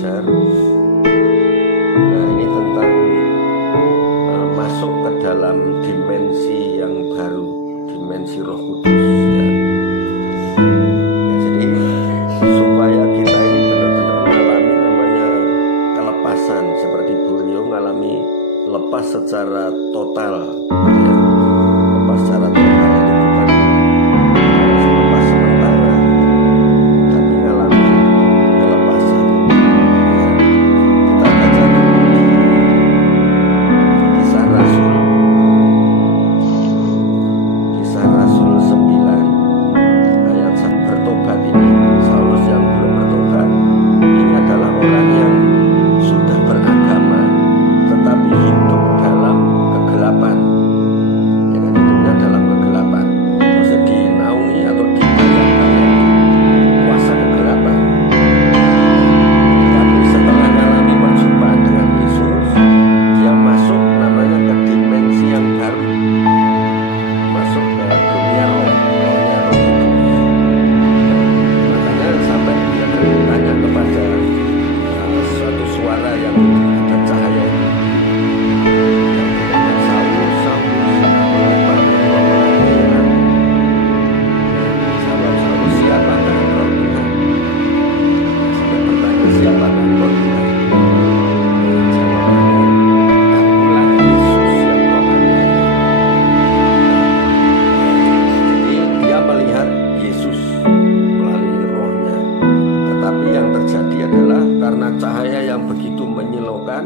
belajar. Nah, ini tentang masuk ke dalam dimensi yang baru, dimensi Roh Kudus ya. Jadi supaya kita ini benar-benar mengalami namanya kelepasan, seperti Bu Rio mengalami lepas secara total ya. Lepas secara total itu bukan lepas sementara, tapi mengalami kelepasan ya. Kita baca dulu di Kisah Rasul 9 ayat 1. Bertobat ini, Saulus yang belum bertobat ini adalah orang yang sudah beragama tetapi hidup dalam kegelapan ya kan, hidupnya dalam kegelapan, maksudnya dinaungi atau dibayangkan kuasa kegelapan. Tapi setelah mengalami perjumpaan dengan Yesus, dia masuk namanya ke dimensi yang baru, masuk ke dunia rohnya Roh Kudus. Makanya sampai dia bertanya kepada suatu suara yang ada cahaya itu, yang Saulus, Saulus, mengapa engkau menganiaya aku? Jawab Saulus, siapakah engkau Tuhan? Sampai bertanya, siapakah engkau Tuhan? Jawabannya, akulah Yesus yang kau aniaya. Jadi dia melihat Yesus melalui rohnya. Tetapi yang terjadi adalah karena cahaya yang begitu menyilaukan,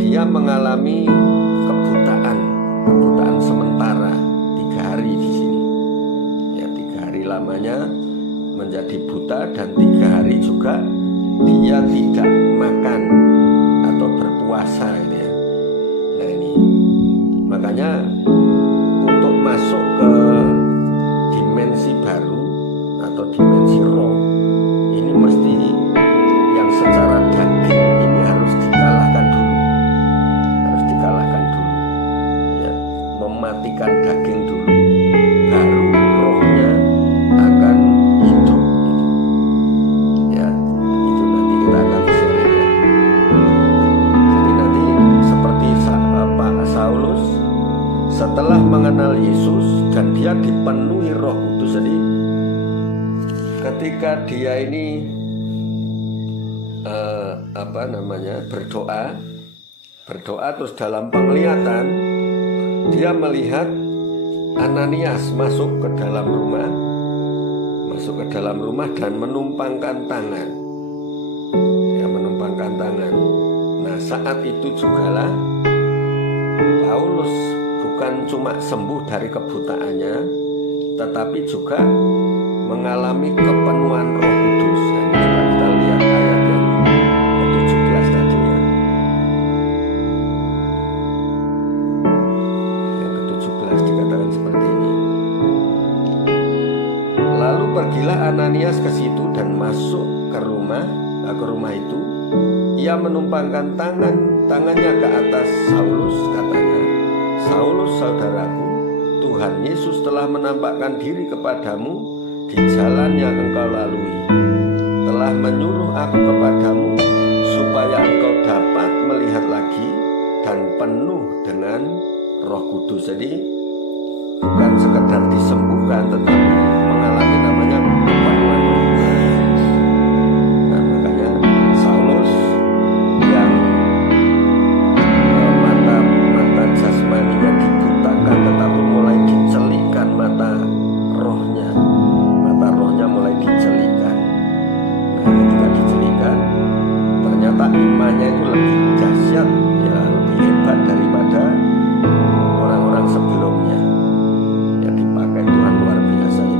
dia mengalami kebutaan sementara 3 hari di sini. Ya, 3 hari lamanya menjadi buta, dan 3 hari juga dia tidak makan atau berpuasa gitu ya. Nah ini makanya untuk masuk ke dimensi baru atau dimensi roh ini mesti yang secara daging ini harus dikalahkan dulu ya, mematikan daging dulu, baru rohnya akan hidup gitu. Ya, itu nanti kita akan sharing ya. Jadi nanti seperti Pak Saulus setelah mengenal Yesus dan dia dipenuhi Roh Kudus. Jadi ketika dia ini berdoa terus dalam penglihatan dia melihat Ananias masuk ke dalam rumah dan menumpangkan tangan. Nah, saat itu jugalah Paulus bukan cuma sembuh dari kebutaannya, tetapi juga mengalami kepenuhan Roh Kudus. Nah, ini coba kita lihat ayat yang ke-17 tadi ya. Yang ke-17 dikatakan seperti ini. Lalu pergilah Ananias ke situ dan masuk ke rumah itu. Ia menumpangkan tangannya ke atas Saulus, katanya, Saulus saudaraku, Tuhan Yesus telah menampakkan diri kepadamu di jalan yang engkau lalui, telah menyuruh aku kepadamu supaya engkau dapat melihat lagi dan penuh dengan Roh Kudus. Jadi bukan sekedar disembuhkan, tetapi mengalami namanya kepenuhan Roh Kudus. Nah, makanya Saulus yang mata jasmaninya dibutakan, tetapi mulai dicelikan mata rohnya mulai dicelikan. Nah, ketika dicelikan ternyata imannya itu lebih dahsyat ya, lebih hebat daripada orang-orang sebelumnya. Ya, dipakai Tuhan luar biasa ya.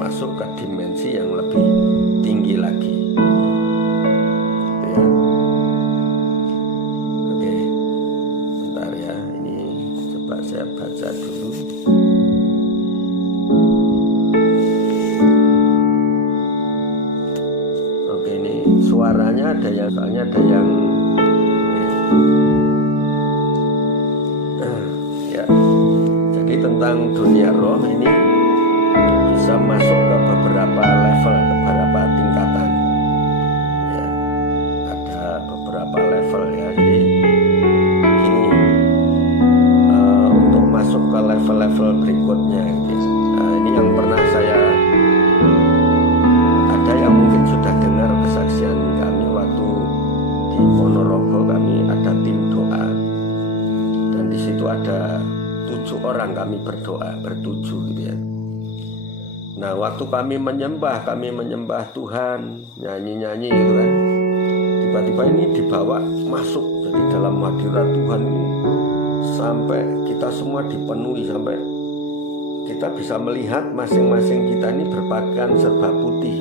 masuk ke dimensi yang lebih tinggi lagi. Ya. Oke, bentar ya, ini coba saya baca dulu. Oke, ini suaranya ada yang, soalnya ada yang ya. Jadi tentang dunia roh ini bisa masuk ke beberapa level, ke beberapa tingkatan. Ya, ada beberapa level ya. Jadi gini, untuk masuk ke level-level berikutnya, gitu. Nah, ini yang pernah saya, ada yang mungkin sudah dengar kesaksian kami waktu di Ponorogo. Kami ada tim doa, dan di situ ada 7 orang kami berdoa, bertujuh gitu ya. Nah, waktu kami menyembah Tuhan, nyanyi-nyanyi gitu kan, tiba-tiba ini dibawa masuk jadi dalam hadirat Tuhan ini, sampai kita semua dipenuhi, sampai kita bisa melihat masing-masing kita ini berpakaian serba putih,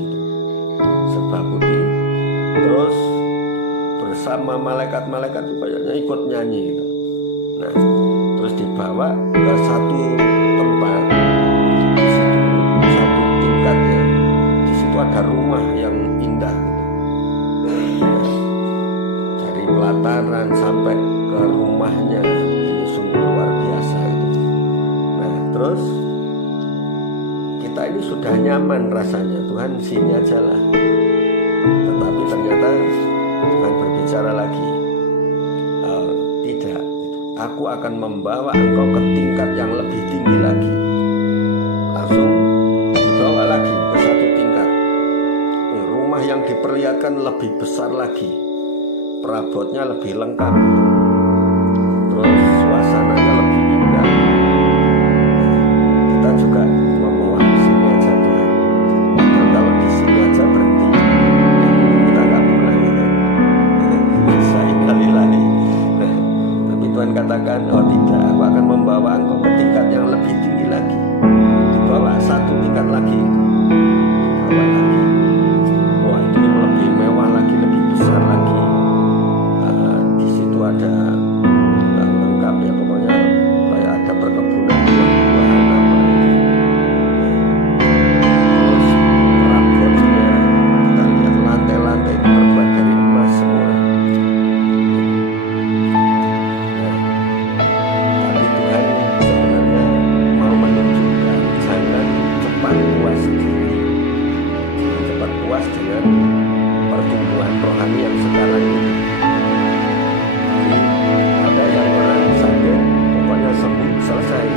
terus bersama malaikat-malaikat itu kayaknya ikut nyanyi gitu. Nah, terus dibawa ke satu tempat, di situ satu tingkat ya, di situ ada rumah yang indah gitu. Dari pelataran sampai ke rumahnya ini sungguh luar biasa itu. Nah, terus kita ini sudah nyaman rasanya, Tuhan sini aja lah. Tetapi ternyata Tuhan berbicara lagi, tidak, aku akan membawa engkau ke tingkat yang lebih tinggi lagi. Langsung dibawa lagi ke satu tingkat. Rumah yang diperlihatkan lebih besar lagi, perabotnya lebih lengkap, terus suasananya lebih indah. Kita juga ngomong, wah sini aja Tuhan. Dan kalau di sini aja berhenti, kita nggak pulang gitu. Bisa kali lagi. Nah, tapi Tuhan katakan, oh tidak, aku akan membawa engkau ke tingkat yang lebih tinggi lagi. Dibawa satu tingkat lagi, dibawa lagi. Wah, itu lebih mewah lagi, lebih besar lagi. Di situ ada lengkap ya, pokoknya kayak ada perkebunan buah-buahan apa. Terus perabotnya, kita lihat lantai-lantai itu terbuat dari emas semua. Tapi Tuhan sebenarnya mau menunjukkan, jangan cepat puas diri, jangan cepat puas dengan pertumbuhan rohani yang sekarang ini. Ada yang orang sakit, pokoknya sembuh, selesai.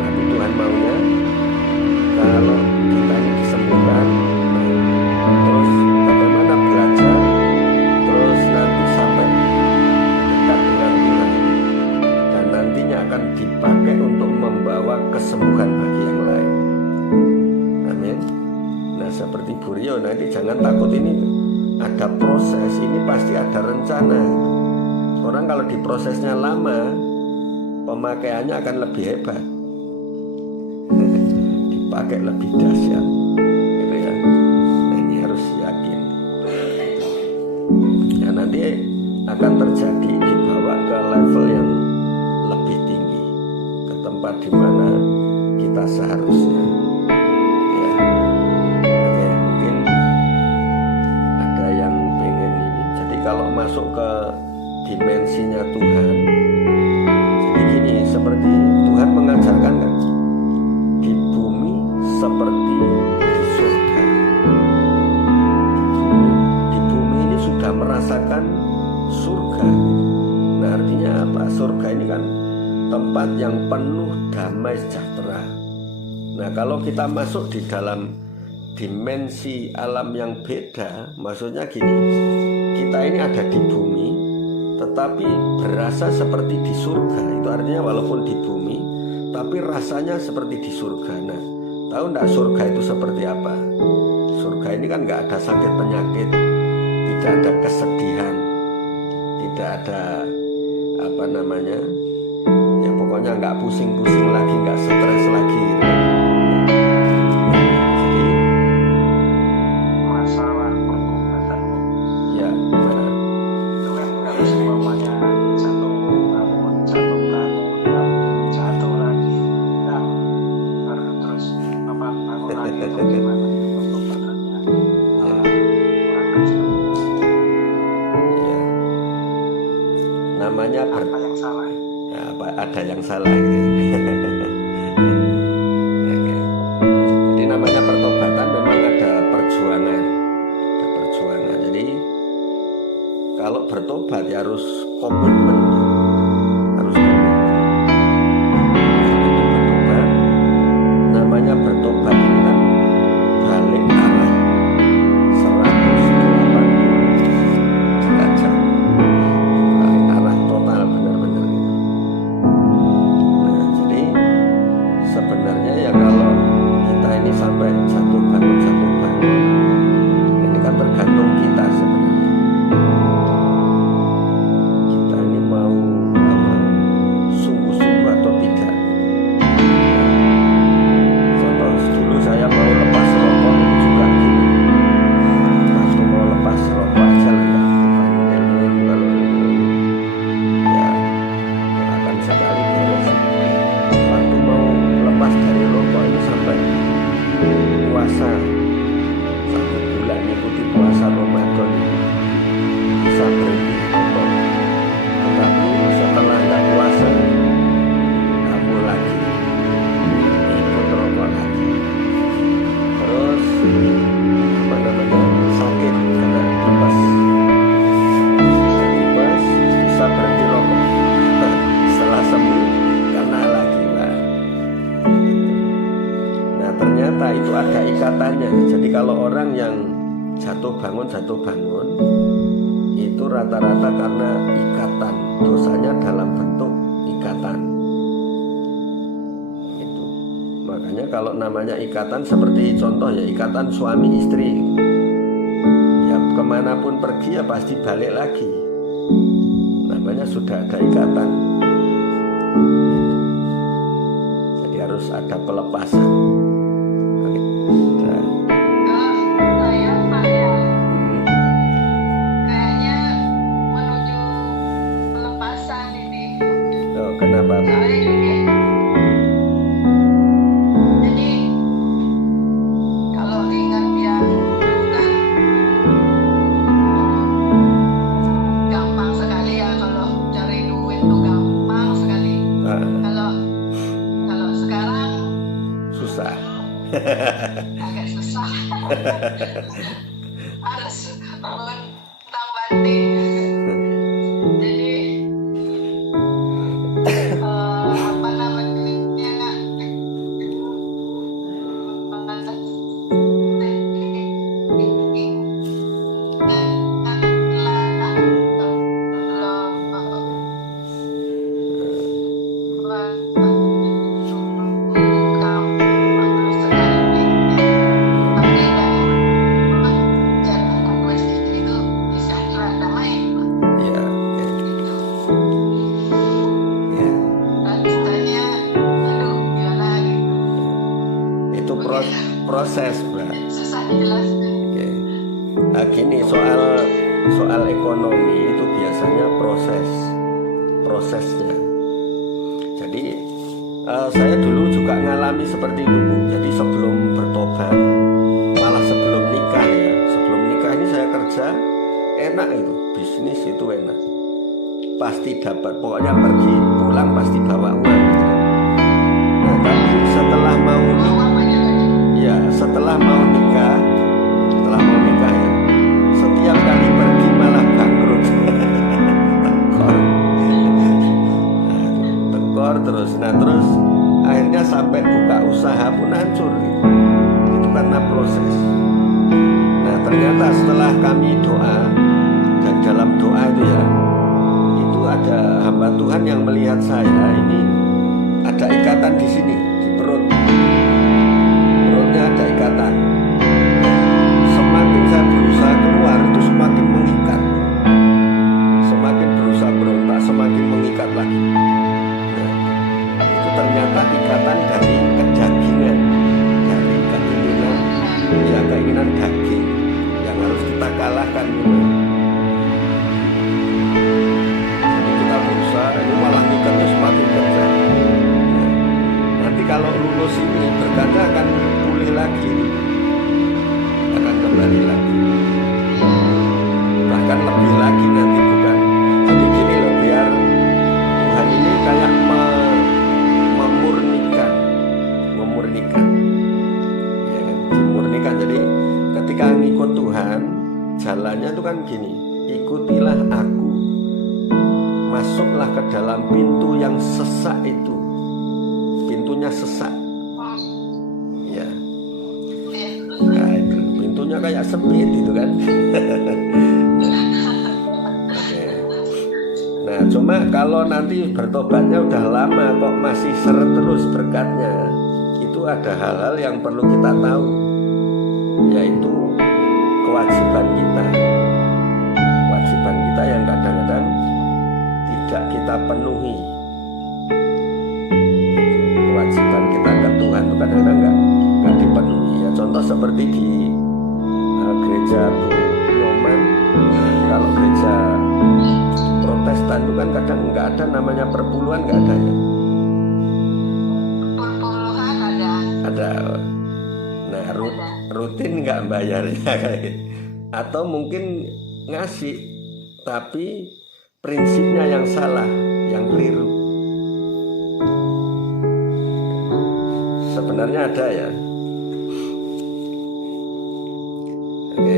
Tapi Tuhan maunya kalau kita ini disembuhkan, terus bagaimana belajar, terus nanti sampai dekat dengan Tuhan, dan nantinya akan dipakai untuk membawa kesembuhan bagi yang lain. Amin. Nah, seperti Bu Rio, nanti jangan takut, ini ada proses, ini pasti ada rencana. Orang kalau diprosesnya lama, pemakaiannya akan lebih hebat, dipakai lebih dahsyat, gitu ya. Nah, ini harus yakin. Ya, nanti akan terjadi, dibawa ke level yang lebih tinggi, ke tempat di mana kita seharusnya. Ya. Oke, mungkin ada yang pengen ini. Jadi kalau masuk ke dimensinya Tuhan, jadi gini, seperti Tuhan mengajarkan kan, di bumi seperti di surga. Di bumi ini sudah merasakan surga. Nah, artinya apa? Surga ini kan tempat yang penuh damai sejahtera. Nah, kalau kita masuk di dalam dimensi alam yang beda, maksudnya gini, kita ini ada di bumi tetapi berasa seperti di surga. Itu artinya walaupun di bumi tapi rasanya seperti di surga. Nah, tahu enggak surga itu seperti apa? Surga ini kan enggak ada sakit penyakit, tidak ada kesedihan, tidak ada apa namanya, ya pokoknya enggak pusing-pusing lagi, enggak stres lagi gitu. aturan itu gimana pengobatan orang Kristen? Ya, namanya Apa yang salah? ya, ada yang salah gitu. Oke. Jadi namanya pertobatan memang ada perjuangan. Jadi kalau bertobat ya harus komitmen, harus komitmen. Itu bertobat, namanya bertobat ini kan balik arah 180 derajat, balik arah total benar-benar gitu. Nah, jadi sebenarnya ya kalau kita ini sampai jatuh bangun, ini kan tergantung kita sebenarnya. Kita ini mau sungguh-sungguh atau tidak. Contoh dulu saya mau lepas rokok itu juga gini. Waktu mau lepas rokok aja lah, bukan ilmu kalau ya akan sekali beres. Waktu mau lepas dari rokok ini sampai puasa 1 bulan ikuti puasa Ramadan bisa berhenti rokok, tetapi setelah nggak puasa kamu lagi ikut rokok lagi, terus sakit kena tipes bisa berhenti rokok, setelah sembuh kena lagi lah. Nah ternyata itu ada ikatannya. Jadi kalau orang yang jatuh bangun itu rata-rata karena ikatan, dosanya dalam bentuk ikatan. Itu makanya kalau namanya ikatan seperti contoh ya ikatan suami istri, ya kemanapun pergi ya pasti balik lagi, namanya sudah ada ikatan. Jadi harus ada pelepasan. Oke. Nah. Kenapa? Jadi kalau ingat yang kan gampang sekali ya, kalau cari duit tuh gampang sekali. Kalau sekarang susah. Agak susah. Harus mentang-banting. Proses, Mbak. Susah dijelaskan. Oke. Nah, gini soal ekonomi itu biasanya prosesnya. Jadi saya dulu juga ngalami seperti itu, Bu. Jadi sebelum bertobat, malah sebelum nikah ya. Sebelum nikah ini saya kerja enak itu, bisnis itu enak. Pasti dapat, pokoknya pergi pulang pasti bawa uang. Nah, tapi setelah mau nikah ya, setiap kali pergi malah bangkrut. tekor terus. Nah terus akhirnya sampai buka usaha pun hancur gitu. Itu karena proses. Nah ternyata setelah kami doa, dan dalam doa itu ya, itu ada hamba Tuhan yang melihat saya ini ada ikatan di sini, di perutnya ada ikatan. Semakin saya berusaha keluar itu semakin mengikat, semakin berusaha berontak semakin mengikat lagi. Nah, itu ternyata ikatan dari kedagingan, dari keinginan daging yang harus kita kalahkan. Jadi kita berusaha, ini malah ngikatnya semakin kencang. Nanti kalau lulus ini berkatnya akan pulih lagi, akan kembali lagi, bahkan lebih lagi nanti, bukan? Jadi gini loh, biar Tuhan ini kayak memurnikan, ya kan? Dimurnikan. Jadi ketika ngikut Tuhan, jalannya itu kan gini, ikutilah aku, masuklah ke dalam pintu yang sesak itu, pintunya sesak, ya. Nah itu pintunya kayak sempit gitu kan. Oke. Nah cuma kalau nanti bertobatnya udah lama kok masih seret terus berkatnya, itu ada hal-hal yang perlu kita tahu, yaitu kewajiban kita yang kadang-kadang tidak kita penuhi. Kewajiban kita ke Tuhan itu kadang-kadang nggak dipenuhi, ya. Contoh seperti di gereja Nyoman, kalau gereja Protestan itu kan kadang nggak ada namanya perpuluhan, nggak ada ya. Perpuluhan ada. Nah rutin nggak bayarnya kayak gitu. Atau mungkin ngasih tapi prinsipnya yang salah, yang keliru. Sebenarnya ada ya. Oke,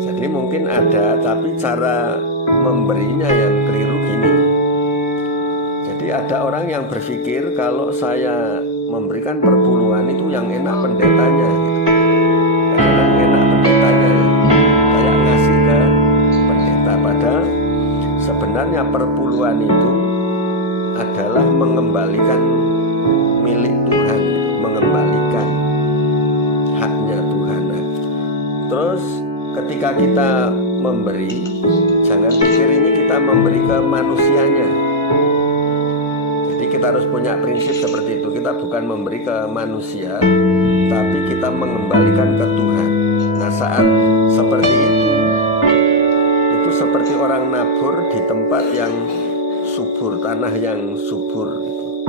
jadi mungkin ada, tapi cara memberinya yang keliru gini. Jadi ada orang yang berpikir kalau saya memberikan perpuluhan itu yang enak pendetanya gitu. Kadang-kadang enak pendetanya, kayak ngasih ke pendeta. Padahal sebenarnya perpuluhan itu adalah mengembalikan milik Tuhan, mengembalikan haknya Tuhan. Terus ketika kita memberi, jangan pikir ini kita memberi ke manusianya. Jadi kita harus punya prinsip seperti itu. Kita bukan memberi ke manusia, tapi kita mengembalikan ke Tuhan. Nah saat seperti itu seperti orang nabur di tempat yang subur, tanah yang subur gitu.